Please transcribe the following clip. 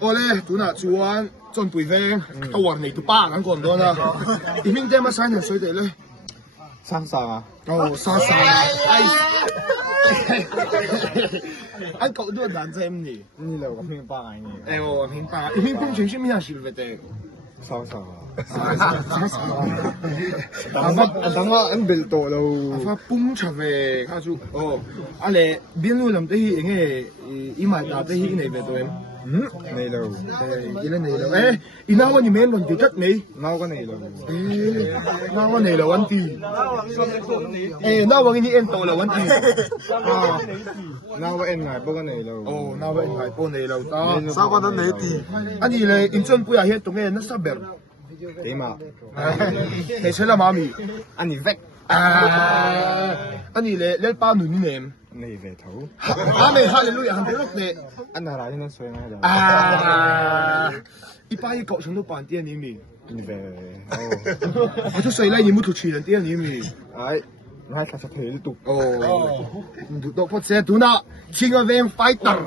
我咧做那做完準備飛，到話嚟到巴眼過唔到啦。已經點乜曬人水地咧？生生啊！哦，沙沙啊！anh cậu đưa đàn cho em nhỉ? Ini lah kami pangai ni. Eo, hình pa. Hình cũng chính mình là gì vậy đấy? Sao sao? Apa? Tanga em bil to lo. Apa pung cha về, khá chú. Oh, ale biên lui làm tới hi nghe, imai ta tới hi này về tụi em. Này lo. Ile này đâu? Ina wa ni men lon ti chat nei. Nào cái này lo. Na wa nei lo wan ti. Na wa ni en to lo wan ti. Nào cái em ngài bao cái này lo. Oh, na wa en ngai po nei lo ta. Sao có này ti? Ani le in chon pu ya he tong e na saber. Thế mà. Nei sela mami. Anh vẹt. Ani le pa nu ni nem. Này về thấu. Amen, hallelujah, han delok ne. Anh nào ra nó xoay ngay rồi. Ipa cậu chúng tôi bàn tiền mi. Anh về. Tôi xây lại những một chuyện tiền tiền mi. Ai. Ngay cả sắp thấy tục. Đâu có xe tú nào, xin ở bên phải tặng.